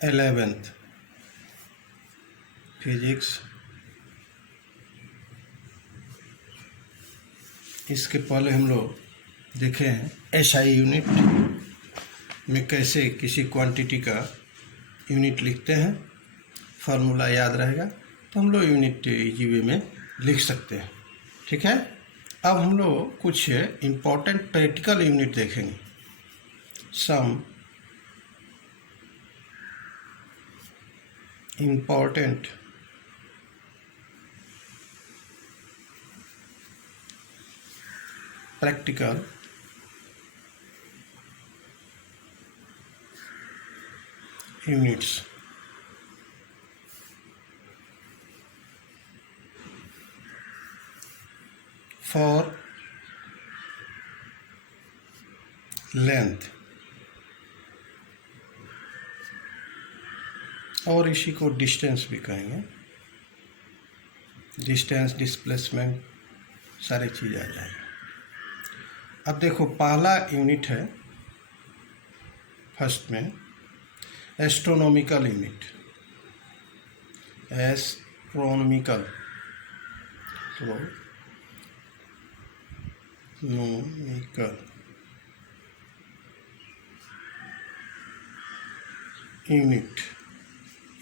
11th physics. इसके पहले हम लोग देखे हैं एसआई यूनिट में कैसे किसी क्वांटिटी का यूनिट लिखते हैं, फार्मूला याद रहेगा तो हम लोग यूनिट इजी वे में लिख सकते हैं। ठीक है, अब हम लोग कुछ इम्पोर्टेंट प्रैक्टिकल यूनिट देखेंगे। Some important practical units. For length, और इसी को डिस्टेंस भी कहेंगे। डिस्टेंस, डिस्प्लेसमेंट, सारी चीज़ आ जाएगी। अब देखो पहला यूनिट है फर्स्ट में एस्ट्रोनॉमिकल यूनिट। Astronomical unit.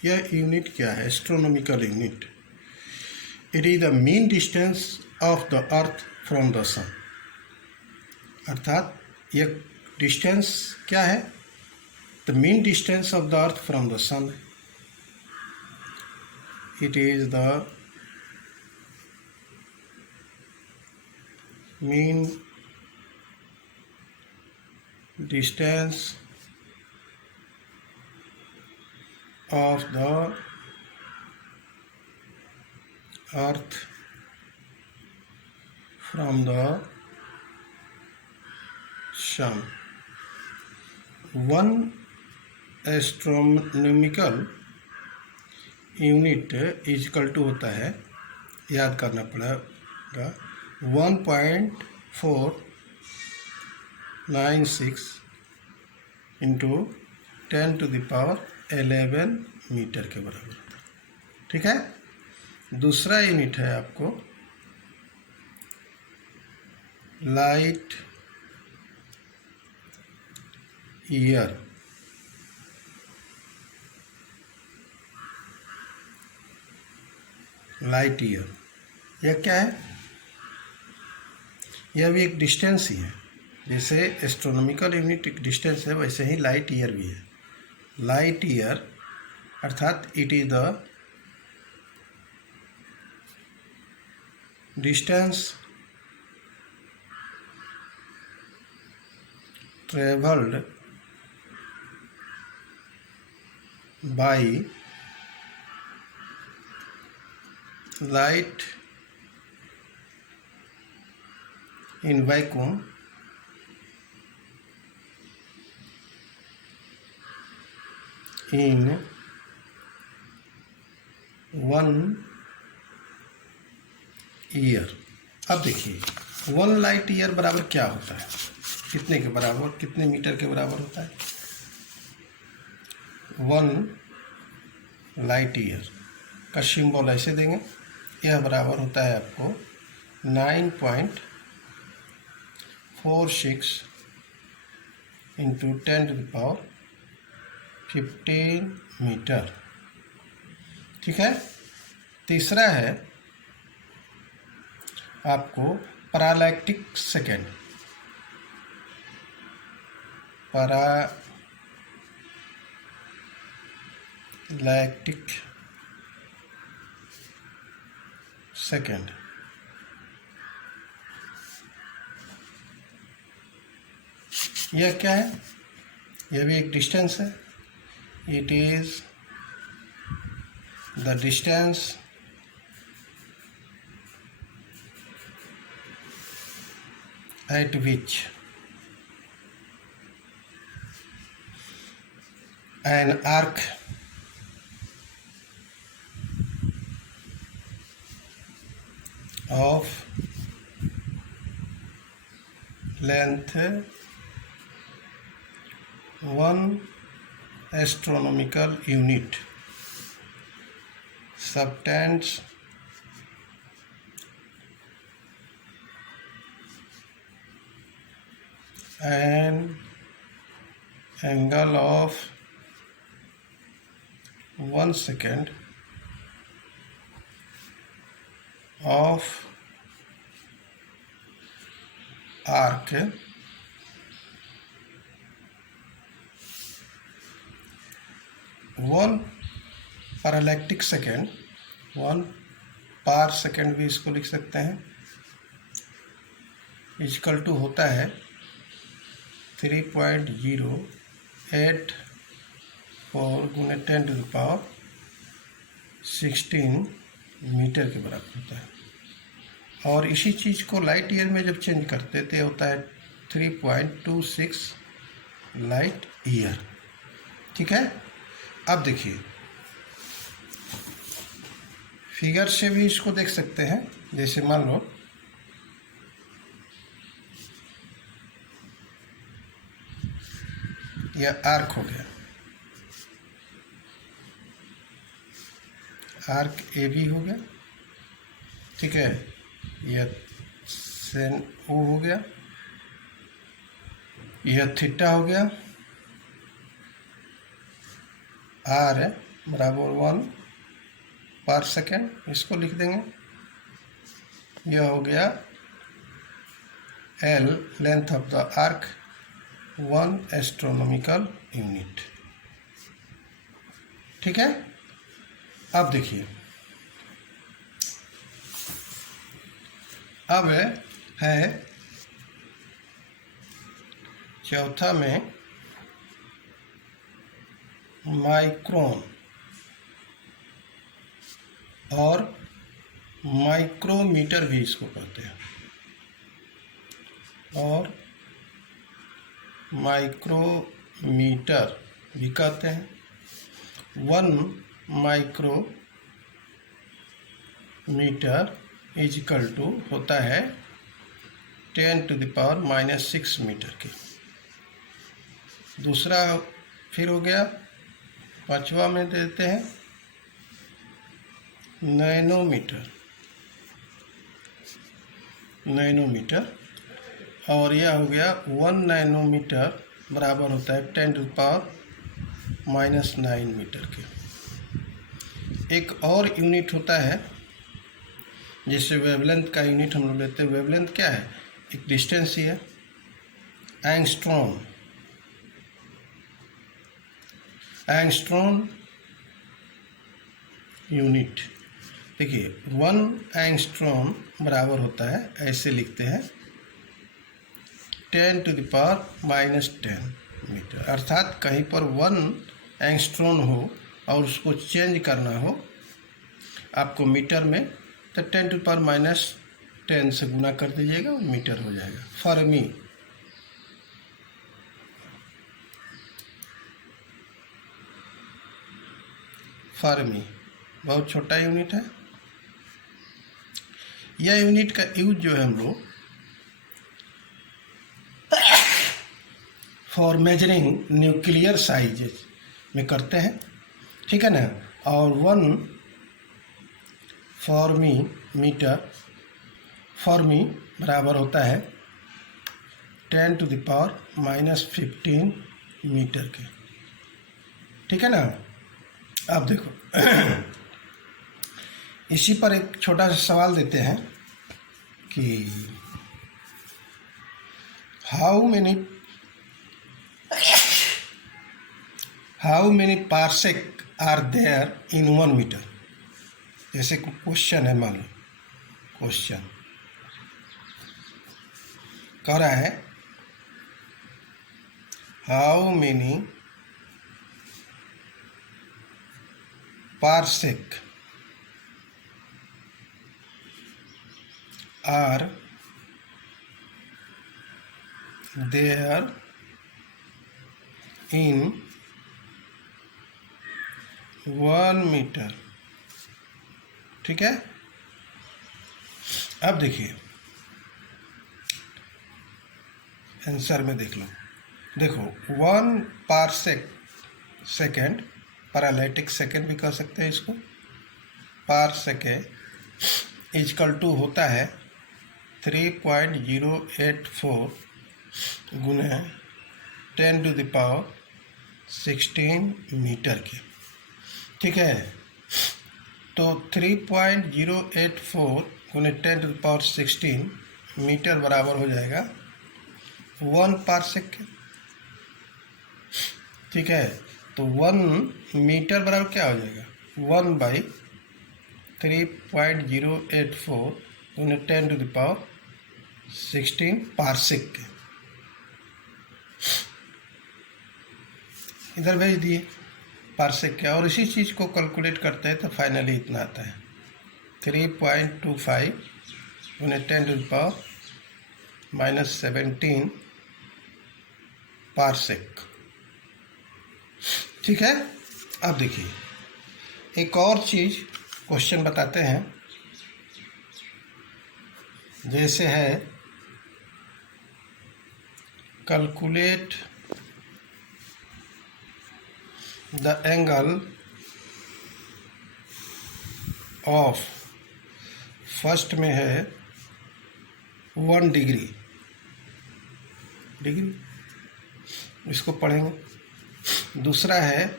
यह यूनिट क्या है? Astronomical unit. It is the mean distance of the earth from the sun. अर्थात यह डिस्टेंस क्या है? The mean distance of the earth from the sun. It is the mean distance of the earth from the sun. One astronomical unit is equal to होता है, याद करना पड़ेगा, 1.496 into 10⁻11 metre के बराबर होता है। ठीक है, दूसरा यूनिट है आपको लाइट ईयर। लाइट ईयर यह क्या है? यह भी एक डिस्टेंस ही है। जैसे एस्ट्रोनॉमिकल यूनिट एक डिस्टेंस है, वैसे ही लाइट ईयर भी है। लाइट ईयर अर्थात it is the distance travelled by light in vacuum in 1 year. अब देखिए 1 लाइट ईयर बराबर क्या होता है? कितने के बराबर, कितने मीटर के बराबर होता है? 1 लाइट ईयर का सिंबल ऐसे देंगे। यह बराबर होता है आपको 9.46 इंटू 10⁻15 मीटर। ठीक है, तीसरा है आपको पैरालैक्टिक सेकेंड। पैरालैक्टिक सेकेंड। यह क्या है? यह भी एक डिस्टेंस है। It is the distance at which an arc of length 1 astronomical unit, subtends an angle of 1 second of arc 1 पर इलेक्ट्रिक सेकेंड, 1 पर सेकेंड भी इसको लिख सकते हैं, इक्वल टू होता है 3.084 गुने 10⁻16 मीटर के बराबर होता है। और इसी चीज़ को लाइट ईयर में जब चेंज करते तो होता है 3.26 लाइट ईयर। ठीक है, अब देखिए फिगर से भी इसको देख सकते हैं। जैसे मान लो यह आर्क हो गया, आर्क ए बी हो गया, ठीक है, यह सेन ओ हो गया, यह थीटा हो गया, आर है बराबर 1 पर सेकेंड, इसको लिख देंगे। यह हो गया L, length of the arc, 1 astronomical unit. ठीक है, अब देखिए, अब है चौथा में माइक्रोन और माइक्रोमीटर भी इसको कहते हैं, और माइक्रोमीटर भी कहते हैं। 1 माइक्रोमीटर इज इक्वल टू होता है 10⁻⁻6 मीटर के। दूसरा फिर हो गया, पांचवा में देते हैं नैनोमीटर, नैनोमीटर, और यह हो गया 1 नैनोमीटर बराबर होता है 10⁻⁻9 मीटर के। एक और यूनिट होता है, जैसे वेवलेंथ का यूनिट हम लोग लेते हैं। वेवलेंथ क्या है? एक डिस्टेंस ही है, एंगस्ट्रॉम, एंगस्ट्रॉम यूनिट। देखिए 1 एंगस्ट्रॉम बराबर होता है, ऐसे लिखते हैं 10⁻⁻10 मीटर। अर्थात कहीं पर 1 एंगस्ट्रॉम हो और उसको चेंज करना हो आपको मीटर में, तो 10⁻⁻10 से गुना कर दीजिएगा, मीटर हो जाएगा। फर्मी, फर्मी बहुत छोटा यूनिट है। यह यूनिट का यूज जो है हम लोग फॉर मेजरिंग न्यूक्लियर साइज में करते हैं, ठीक है ना। और 1 फॉर्मी मीटर, फॉर्मी बराबर होता है 10⁻⁻15 मीटर के, ठीक है ना। अब देखो इसी पर एक छोटा सा सवाल देते हैं कि how many parsec are there in 1 metre. जैसे क्वेश्चन है, मान लो क्वेश्चन कह रहा है how many parsec are there in 1 metre, ठीक है। अब देखिए आंसर में देख लो, देखो 1 पार्सेक सेकेंड, पैरालाइटिक सेकेंड भी कह सकते हैं इसको, पर सेकेंड इजकल टू होता है 3.084 गुने 10⁻16 मीटर के। ठीक है, तो 3.084 गुने 10⁻16 मीटर बराबर हो जाएगा 1 पारसेक। ठीक है, तो 1 मीटर बराबर क्या हो जाएगा, 1/3.084 गुने 10⁻16 पारसेक के। इधर भेज दिए पारसेक के, और इसी चीज़ को कैलकुलेट करते हैं तो फाइनली इतना आता है 3.25 गुने 10⁻17 पारसेक। ठीक है, अब देखिए एक और चीज़ क्वेश्चन बताते हैं, जैसे है calculate the angle of, first में है 1 डिग्री, इसको पढ़ेंगे। दूसरा है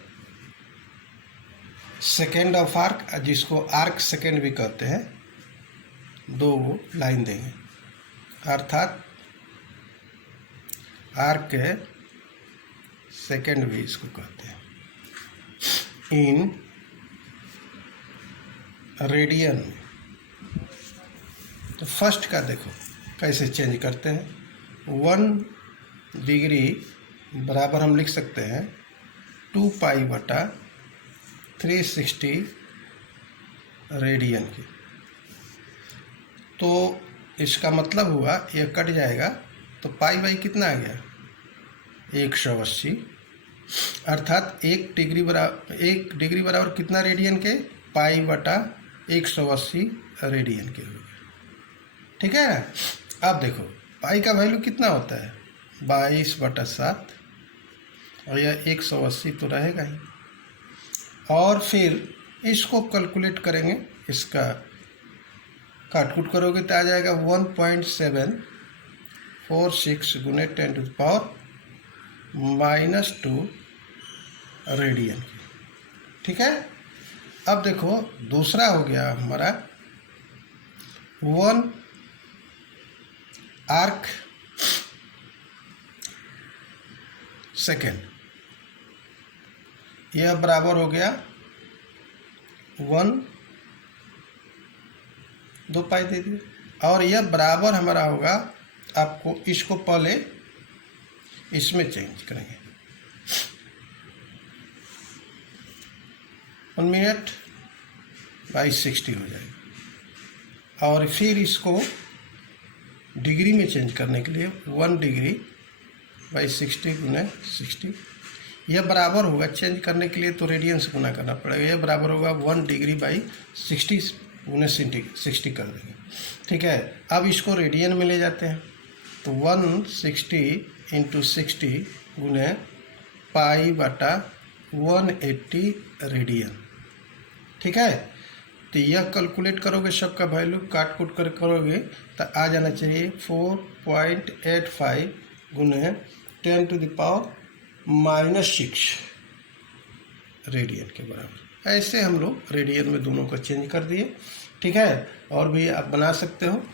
सेकेंड ऑफ आर्क, जिसको आर्क सेकेंड भी कहते हैं, 2 लाइन देंगे, अर्थात आर्क के सेकेंड भी इसको कहते हैं, इन रेडियन में। तो फर्स्ट का देखो कैसे चेंज करते हैं, 1 डिग्री बराबर हम लिख सकते हैं 2π/360 रेडियन की। तो इसका मतलब हुआ ये कट जाएगा, तो पाई कितना आ गया 180, अर्थात 1 डिग्री बराबर कितना रेडियन के, π/180 रेडियन के हो गए। ठीक है, अब देखो पाई का वैल्यू कितना होता है 22/7, और यह 180 तो रहेगा ही। और फिर इसको कैलकुलेट करेंगे, इसका काटकूट करोगे तो आ जाएगा 1.746 गुने 10⁻⁻2 रेडियन की। ठीक है, अब देखो दूसरा हो गया हमारा 1 आर्क सेकेंड, यह बराबर हो गया 2 पाई दे दिए, और यह बराबर हमारा होगा, आपको इसको पहले इसमें चेंज करेंगे, 1 मिनट बाई 60 हो जाएगा। और फिर इसको डिग्री में चेंज करने के लिए 1 डिग्री बाई 60 गुने 60, यह बराबर होगा, चेंज करने के लिए तो रेडियन से गुना करना पड़ेगा, यह बराबर होगा 1 डिग्री बाई 60 गुने 60 कर देंगे। ठीक है, अब इसको रेडियन में ले जाते हैं, तो 160 × 60 गुने π/180 रेडियन। ठीक है, तो यह कैलकुलेट करोगे, सबका वैल्यू काट कूट कर करोगे तो आ जाना चाहिए 4.85 गुने 10⁻⁻6 रेडियन के बराबर। ऐसे हम लोग रेडियन में दोनों को चेंज कर दिए। ठीक है, और भी आप बना सकते हो।